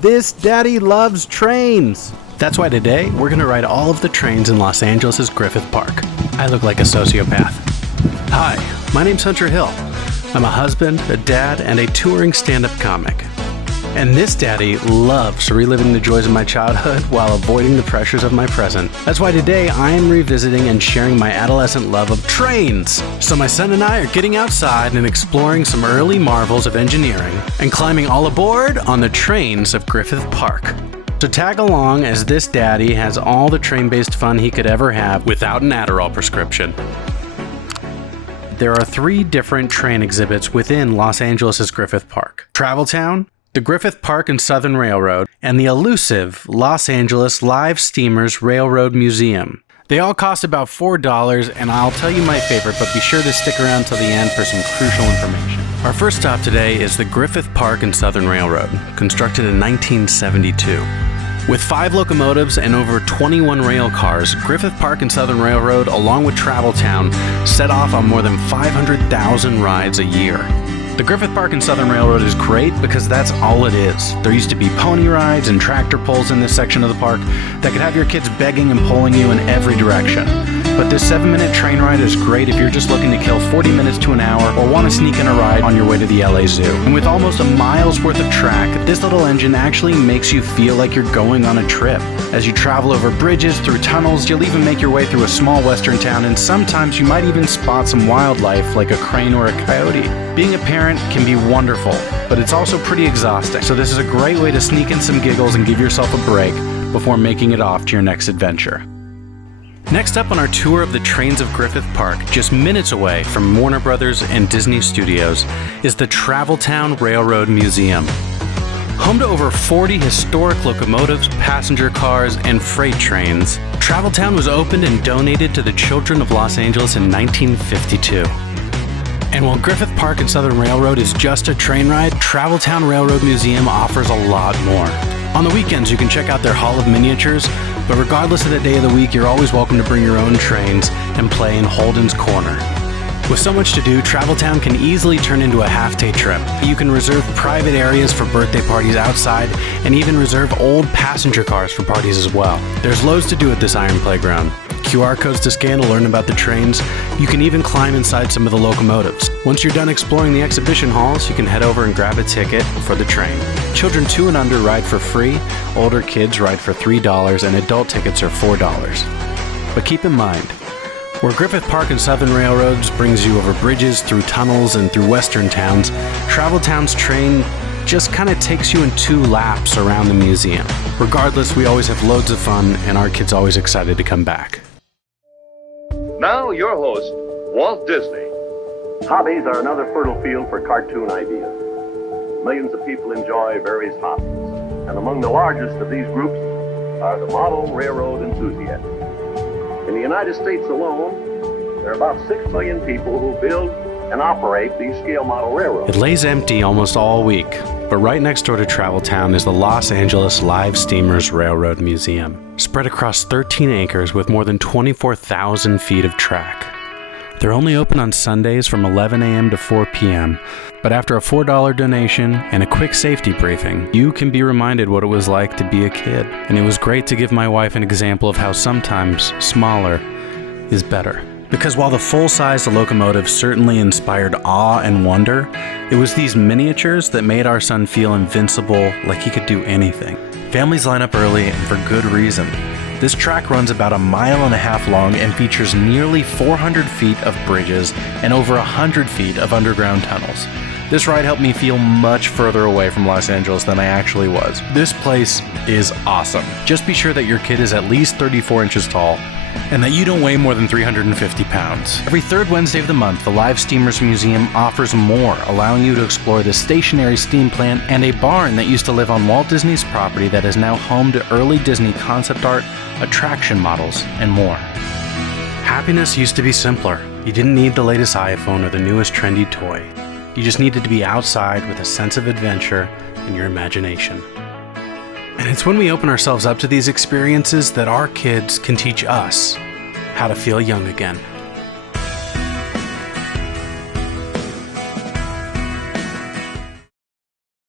This daddy loves trains. That's why today we're going to ride all of the trains in Los Angeles' Griffith Park. I look like a sociopath. Hi, my name's Hunter Hill. I'm a husband, a dad, and a touring stand-up comic. And this daddy loves reliving the joys of my childhood while avoiding the pressures of my present. That's why today I am revisiting and sharing my adolescent love of trains. So my son and I are getting outside and exploring some early marvels of engineering and climbing all aboard on the trains of Griffith Park. So tag along as this daddy has all the train-based fun he could ever have without an Adderall prescription. There are 3 different train exhibits within Los Angeles' Griffith Park: Travel Town, the Griffith Park and Southern Railroad, and the elusive Los Angeles Live Steamers Railroad Museum. They all cost about $4, and I'll tell you my favorite, but be sure to stick around till the end for some crucial information. Our first stop today is the Griffith Park and Southern Railroad, constructed in 1972. With 5 locomotives and over 21 rail cars, Griffith Park and Southern Railroad, along with Travel Town, set off on more than 500,000 rides a year. The Griffith Park and Southern Railroad is great because that's all it is. There used to be pony rides and tractor pulls in this section of the park that could have your kids begging and pulling you in every direction. But this 7-minute train ride is great if you're just looking to kill 40 minutes to an hour or want to sneak in a ride on your way to the LA Zoo. And with almost a mile's worth of track, this little engine actually makes you feel like you're going on a trip. As you travel over bridges, through tunnels, you'll even make your way through a small western town, and sometimes you might even spot some wildlife like a crane or a coyote. Being a parent can be wonderful, but it's also pretty exhausting. So this is a great way to sneak in some giggles and give yourself a break before making it off to your next adventure. Next up on our tour of the trains of Griffith Park, just minutes away from Warner Brothers and Disney Studios, is the Travel Town Railroad Museum. Home to over 40 historic locomotives, passenger cars, and freight trains, Travel Town was opened and donated to the children of Los Angeles in 1952. And while Griffith Park and Southern Railroad is just a train ride, Travel Town Railroad Museum offers a lot more. On the weekends, you can check out their Hall of Miniatures, but regardless of the day of the week, you're always welcome to bring your own trains and play in Holden's Corner. With so much to do, Travel Town can easily turn into a half-day trip. You can reserve private areas for birthday parties outside, and even reserve old passenger cars for parties as well. There's loads to do at this Iron Playground. QR codes to scan to learn about the trains. You can even climb inside some of the locomotives. Once you're done exploring the exhibition halls, you can head over and grab a ticket for the train. Children 2 and under ride for free, older kids ride for $3, and adult tickets are $4. But keep in mind, where Griffith Park and Southern Railroads brings you over bridges, through tunnels, and through western towns, Travel Town's train just kind of takes you in 2 laps around the museum. Regardless, we always have loads of fun, and our kids always excited to come back. Now your host, Walt Disney. Hobbies are another fertile field for cartoon ideas. Millions of people enjoy various hobbies, and among the largest of these groups are the model railroad enthusiasts. In the United States alone, there are about 6 million people who build and operate these scale model railroads. It lays empty almost all week, but right next door to Travel Town is the Los Angeles Live Steamers Railroad Museum, spread across 13 acres with more than 24,000 feet of track. They're only open on Sundays from 11 a.m. to 4 p.m., but after a $4 donation and a quick safety briefing, you can be reminded what it was like to be a kid. And it was great to give my wife an example of how sometimes smaller is better. Because while the full-size locomotive certainly inspired awe and wonder, it was these miniatures that made our son feel invincible, like he could do anything. Families line up early, and for good reason. This track runs about 1.5 miles long and features nearly 400 feet of bridges and over 100 feet of underground tunnels. This ride helped me feel much further away from Los Angeles than I actually was. This place is awesome. Just be sure that your kid is at least 34 inches tall and that you don't weigh more than 350 pounds. Every 3rd Wednesday of the month, the Live Steamers Museum offers more, allowing you to explore the stationary steam plant and a barn that used to live on Walt Disney's property that is now home to early Disney concept art, attraction models, and more. Happiness used to be simpler. You didn't need the latest iPhone or the newest trendy toy. You just needed to be outside with a sense of adventure and your imagination. And it's when we open ourselves up to these experiences that our kids can teach us how to feel young again.